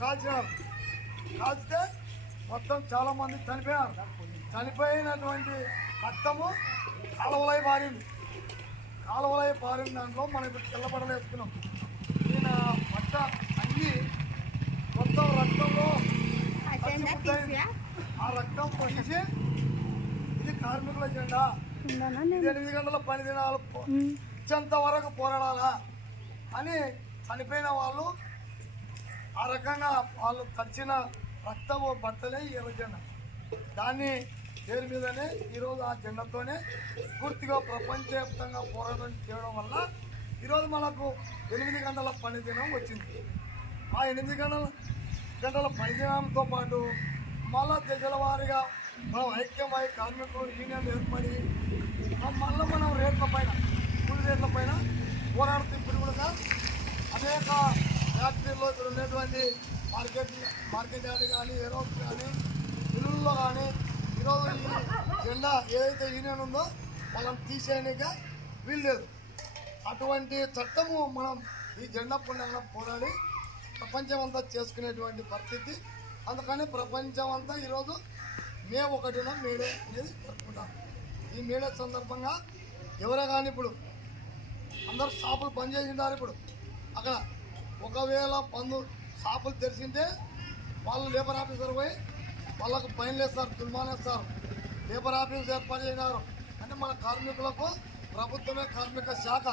కాల్చినారు. కాల్చితే మొత్తం చాలా మంది చనిపోయారు చనిపోయినటువంటి రక్తము కాలువలై పారింది కాలువలై పారిన దాంట్లో మనం ఇప్పుడు తెల్లబడలు వేసుకున్నాం. ఈయన పట్ట అన్ని మొత్తం రక్తంలో ఆ రక్తం పొడిచి ఇది కార్మికుల జెండా. ఎనిమిది గంటల పని దినాలు ఇచ్చేంత వరకు పోరాడాలా అని చనిపోయిన వాళ్ళు ఆ రకంగా వాళ్ళు తడిచిన రక్తము బట్టలే ఈ జెండా దాన్ని పేరు మీదనే ఈరోజు ఆ జెండాతోనే పూర్తిగా ప్రపంచవ్యాప్తంగా పోరాటం చేయడం వల్ల ఈరోజు మనకు ఎనిమిది గంటల పనిదినం వచ్చింది. ఆ ఎనిమిది గంటల గంటల పనిదినంతో పాటు మళ్ళా దశల వారీగా మనం ఐక్యమై కార్మికులు యూనియన్ ఏర్పడి మళ్ళీ మనం రేట్ల పైన కూలి రేట్ల పైన పోరాడుతూ ఫ్యాక్టరీలో ఉన్నటువంటి మార్కెట్ మార్కెట్ యార్డ్ కానీ ఏరోస్ కానీ మిల్లుల్లో కానీ ఈరోజు ఈ జెండా ఏదైతే యూనియన్ ఉందో వాళ్ళని తీసేయడానికి వీల్లేదు అటువంటి చట్టము మనం ఈ జెండా పండుగ పోరాడి ప్రపంచం అంతా చేసుకునేటువంటి పరిస్థితి. అందుకని ప్రపంచం అంతా ఈరోజు మే ఒకటిన మేడే అనేది జరుపుకుంటాం. ఈ మేడే సందర్భంగా ఎవరే కానీ ఇప్పుడు అందరు షాపులు బంద్ చేసిండారు ఇప్పుడు. అక్కడ ఒకవేళ పందు షాపులు తెరిచింటే వాళ్ళు లేబర్ ఆఫీసర్ పోయి వాళ్ళకు ఫైన్ వేస్తారు లేబర్ ఆఫీస్ ఏర్పాటు చేసినారు. అంటే మన కార్మికులకు ప్రభుత్వమే కార్మిక శాఖ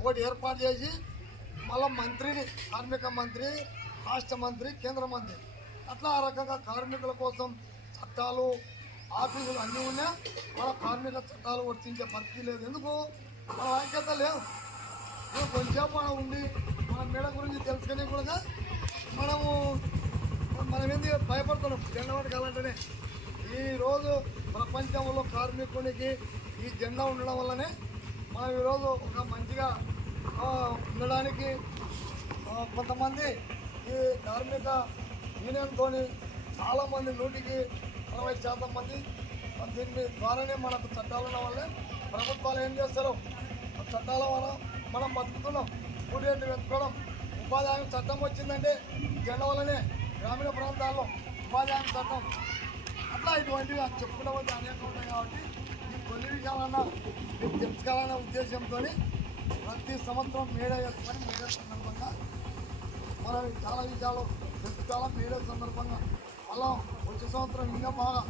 ఒకటి ఏర్పాటు చేసి మళ్ళీ మంత్రిని కార్మిక మంత్రి రాష్ట్ర మంత్రి కేంద్ర మంత్రి. అట్లా ఆ రకంగా కార్మికుల కోసం చట్టాలు ఆఫీసులు అన్నీ ఉన్నా మన కార్మిక చట్టాలు వర్తించే పరిస్థితి లేదు. ఎందుకు? మన ఐక్యత లేదు. కొంచెం మనం ఉండి మన మేడ గురించి తెలుసుకునే కూడా మనము మనం ఏంది భయపడుతున్నాం జెండా కావాలంటేనే. ఈరోజు ప్రపంచంలో కార్మికునికి ఈ జెండా ఉండడం వల్లనే మనం ఈరోజు ఒక మంచిగా ఉండడానికి కొంతమంది ఈ కార్మిక యూనియన్తో చాలామంది నూటికి అరవై శాతం మంది దీని ద్వారానే మనకు చట్టాలు ఉన్న వల్లే ప్రభుత్వాలు ఏం చేస్తారు ఆ చట్టాల వల్ల మనం బతుకుతున్నాం. కూలి రేట్లు పెంచుకోవడం ఉపాధి హామీ చట్టం వచ్చిందంటే జెండ వల్లనే గ్రామీణ ప్రాంతాల్లో ఉపాధి హామీ చట్టం. అట్లా ఇటువంటివి అది వచ్చి పోతే అనేక ఉంటాయి కాబట్టి ఈ కొన్ని విషయాలన్నా మీరు తెలుసుకోవాలనే ఉద్దేశంతో ప్రతి సంవత్సరం మేడ వేసుకొని మేడే సందర్భంగా మనం చాలా విషయాలు తెలుసుకోవాలి? మేడే సందర్భంగా. అలా వచ్చే సంవత్సరం ఇంకా బాగా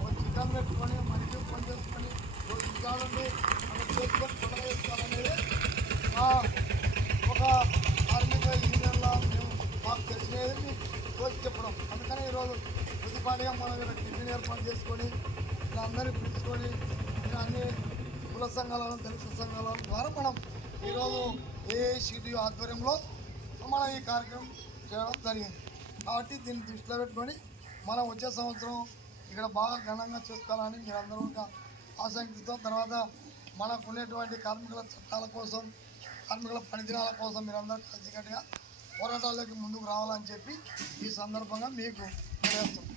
ఒక చికెన్ పెట్టుకొని మనిషి పని చేసుకొని ఒక విషయాలని మనం చేసుకొని పండుగ వేసుకోవాలనేది ఒక కార్మిక యూనియన్లో మేము మాకు తెలిసినది మీకు తోచి చెప్పడం అందుకనే ఈరోజు కొద్దిపాటిగా మనం టిఫిన్ ఏర్పాటు చేసుకొని ఇలా అందరినీ పిలుచుకొని ఇలా అన్ని కుల సంఘాలను దళిత సంఘాల ద్వారా మనం ఈరోజు ఏఐసిటి ఆధ్వర్యంలో మనం ఈ కార్యక్రమం చేయడం జరిగింది కాబట్టి దీన్ని దృష్టిలో పెట్టుకొని మనం వచ్చే సంవత్సరం ఇక్కడ బాగా ఘనంగా చూసుకోవాలని మీరందరూ ఇంకా ఆసక్తితో తర్వాత మనకు ఉండేటువంటి కార్మికుల చట్టాల కోసం కార్మికుల పనిదినాల కోసం మీరందరూ కలిసికట్టుగా పోరాటాల్లోకి ముందుకు రావాలని చెప్పి ఈ సందర్భంగా మీకు తెలియజేస్తున్నాను